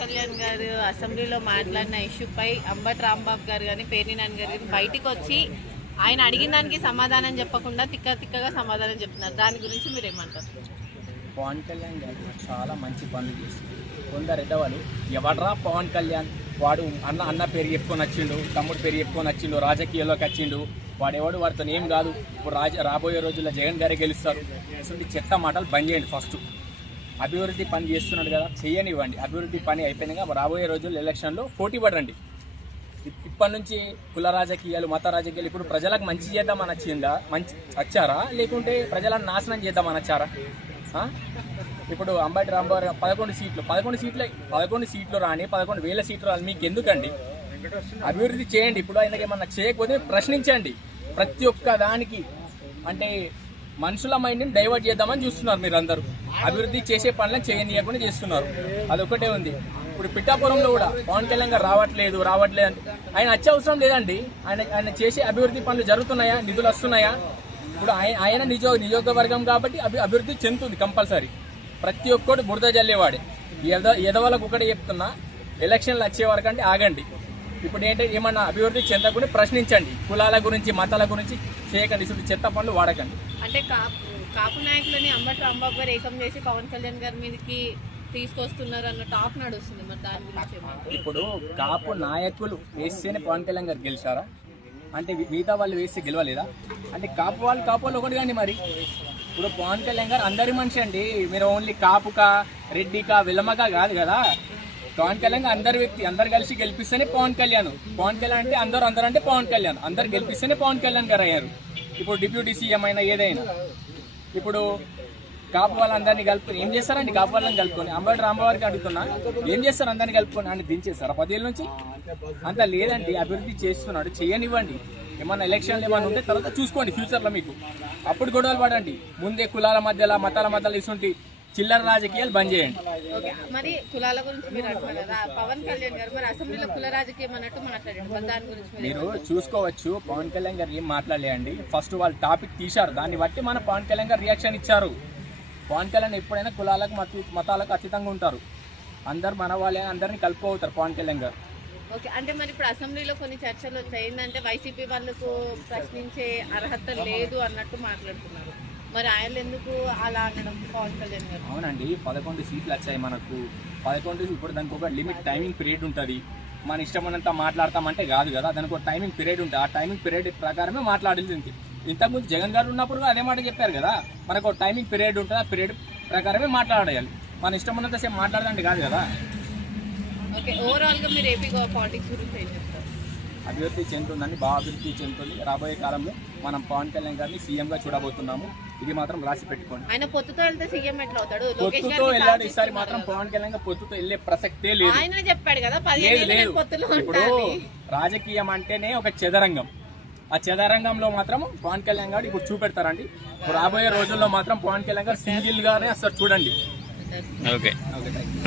కళ్యాణ్ గారు అసెంబ్లీలో మాట్లాడిన ఇష్యూపై అంబటి రాంబాబు గారు కానీ పేర్ని నాని గారు కానీ బయటికి వచ్చి ఆయన అడిగిన దానికి సమాధానం చెప్పకుండా తిక్కగా సమాధానం చెప్తున్నారు. దాని గురించి మీరు ఏమంటారు? పవన్ కళ్యాణ్ గారు చాలా మంచి పనులు చేస్తారు. కొందరు ఎదవలు ఎవడ్రా పవన్ కళ్యాణ్, వాడు అన్న పేరు చెప్పుకొని వచ్చిండు, తమ్ముడు పేరు చెప్పుకొని వచ్చిండు, రాజకీయాల్లోకి వచ్చిండు, వాడెవడు వాడితో ఏం కాదు, ఇప్పుడు రాబోయే రోజుల్లో జగన్ గారే గెలుస్తారు. అసలు చెత్త మాటలు బంద్ చేయండి. ఫస్ట్ అభివృద్ధి పని చేస్తున్నాడు కదా, చేయనివ్వండి. అభివృద్ధి పని అయిపోయినాక రాబోయే రోజుల్లో ఎలక్షన్లో పోటీ పడండి. ఇప్పటి నుంచి కుల రాజకీయాలు, మత రాజకీయాలు ఇప్పుడు ప్రజలకు మంచి చేద్దామని వచ్చిందా, మంచి వచ్చారా, లేకుంటే ప్రజలను నాశనం చేద్దామని వచ్చారా? ఇప్పుడు అంబటి రాంబాబు 11 సీట్లు రాని 11,000 సీట్లు రాని మీకు ఎందుకండి? అభివృద్ధి చేయండి. ఇప్పుడు ఆయనకి ఏమన్నా చేయకపోతే ప్రశ్నించండి. ప్రతి ఒక్క దానికి అంటే మనుషుల మైండ్ని డైవర్ట్ చేద్దామని చూస్తున్నారు మీరు అందరూ. అభివృద్ధి చేసే పనులను చేయనీయకుండా చేస్తున్నారు. అదొకటే ఉంది. ఇప్పుడు పిఠాపురంలో కూడా పవన్ కళ్యాణ్ గారు రావట్లేదు అంటే ఆయన వచ్చే అవసరం లేదండి. ఆయన చేసే అభివృద్ధి పనులు జరుగుతున్నాయా, నిధులు వస్తున్నాయా? ఇప్పుడు ఆయన నియోజకవర్గం కాబట్టి అభివృద్ధి చెందుతుంది కంపల్సరీ. ప్రతి ఒక్కటి బురద జల్లేవాడే. ఎదవలకు ఒకటి చెప్తున్నా, ఎలక్షన్లు వచ్చే వరకు అంటే ఆగండి. ఇప్పుడు ఏంటంటే ఏమన్నా అభివృద్ధి చెందకుండా ప్రశ్నించండి. కులాల గురించి, మతాల గురించి చేయకండి. ఇప్పుడు చెత్త పనులు వాడకండి. అంటే కాపు నాయకులని అంబటి రాంబాబు గారు ఏకం చేసి పవన్ కళ్యాణ్ గారి మీదకి తీసుకొస్తున్నారు అన్న టాక్ నడుస్తుంది. మరి దాని గురించి ఇప్పుడు కాపు నాయకులు వేస్తేనే పవన్ కళ్యాణ్ గారు గెలిచారా? అంటే మిగతా వాళ్ళు వేస్తే గెలవలేదా? అంటే కాపు వాళ్ళు ఒకటి కానీ మరి ఇప్పుడు పవన్ కళ్యాణ్ గారు అందరి మనిషి అండి. మీరు ఓన్లీ కాపుకా, రెడ్డికా, విలమకా కాదు కదా. పవన్ కళ్యాణ్ అందరి వ్యక్తి, అందరు కలిసి గెలిపిస్తేనే పవన్ కళ్యాణ్ అంటే అందరూ అంటే పవన్ కళ్యాణ్, అందరు గెలిపిస్తేనే పవన్ కళ్యాణ్ గారు అయ్యారు. ఇప్పుడు డిప్యూటీ సీఎం అయినా ఏదైనా ఇప్పుడు కాపు వాళ్ళందరినీ కలుపుకొని ఏం చేస్తారండి? కాపు వాళ్ళని కలుపుకొని అంబటి రాంబాబుకి అడుగుతున్నా, ఏం చేస్తారు? అందరినీ కలుపుకొని అని దించేస్తారా 10 ఏళ్ళ నుంచి? అంత లేదండి. అభివృద్ధి చేస్తున్నాడు, చేయనివ్వండి. ఏమన్నా ఎలక్షన్లు ఏమైనా ఉంటే తర్వాత చూసుకోండి ఫ్యూచర్లో మీకు. అప్పుడు గొడవలు పడండి. ముందే కులాల మధ్యలో, మతాల మధ్యలో ఇసుంటి చిల్లర రాజకీయాలు బంద్ చేయండి. మరి కులాల గురించి మీరు అంటున్నారు కదా, పవన్ కళ్యాణ్ గారు మరి అసెంబ్లీలో కుల రాజకీయం అన్నట్టు మాట్లాడారు. దాని గురించి మీరు చూసుకోవచ్చు. పవన్ కళ్యాణ్ గారు ఏం మాట్లాడలేండి. ఫస్ట్ వాళ్ళు టాపిక్ తీశారు, దాన్ని బట్టి మన పవన్ కళ్యాణ్ గారు రియాక్షన్ ఇచ్చారు. పవన్ కళ్యాణ్ ఎప్పుడైనా కులాలకు మతాలకు అతీతంగా ఉంటారు. అందరు మన వాళ్ళే, అందరినీ కలుపుకోవుతారు పవన్ కళ్యాణ్ గారు. ఓకే, అంటే మరి ఇప్పుడు అసెంబ్లీలో కొన్ని చర్చలు వచ్చాయి. ఏంటంటే వైసీపీ వాళ్ళకు ప్రశ్నించే అర్హత లేదు అన్నట్టు మాట్లాడుతున్నారు. మరి ఆయన ఎందుకు అలా అనడం పవన్ కళ్యాణ్ గారు? అవునండి, 11 సీట్లు వచ్చాయి మనకు. 11 ఇప్పుడు దానికి ఒక లిమిట్ టైమింగ్ పీరియడ్ ఉంటుంది. మన ఇష్టమైనంత మాట్లాడతామంటే కాదు కదా, దానికి ఒక టైమింగ్ పీరియడ్ ఉంటుంది. ఆ టైమింగ్ పీరియడ్ ప్రకారమే మాట్లాడాల్సింది. ఇంతకుముందు జగన్ గారు ఉన్నప్పుడు అదే మాట చెప్పారు కదా, మనకు ఒక టైమింగ్ పీరియడ్ ఉంటుంది. ఆ పీరియడ్ ప్రకారమే మాట్లాడాలి. మన ఇష్టమైనంత సేపు మాట్లాడదండి కాదు కదా. ఓకే, ఓవరాల్గా మీరు ఏపీ పాలిటిక్స్ గురించి ఏం చెప్తారు? అభివృద్ధి చెందుతుందని, బాగా అభివృద్ధి చెందుతుంది. రాబోయే కాలంలో మనం పవన్ కళ్యాణ్ గారిని సీఎంగా చూడబోతున్నాము. ఇది మాత్రం రాసి పెట్టుకోండి. ఆయన పొత్తుతో వెళ్తే సీఎం ఎట్లా అవుతాడు? పొత్తుతో వెళ్ళాడు. ఈసారి మాత్రం పవన్ కళ్యాణ్ పొత్తుతో వెళ్ళే ప్రసక్తే లేదు. ఆయన చెప్పాడు కదా, ఇప్పుడు రాజకీయం అంటేనే ఒక చదరంగం. ఆ చదరంగంలో మాత్రం పవన్ కళ్యాణ్ గారు ఇప్పుడు చూపెడతారండి. రాబోయే రోజుల్లో మాత్రం పవన్ కళ్యాణ్ గారు సింగిల్ గానే అసలు చూడండి. ఓకే.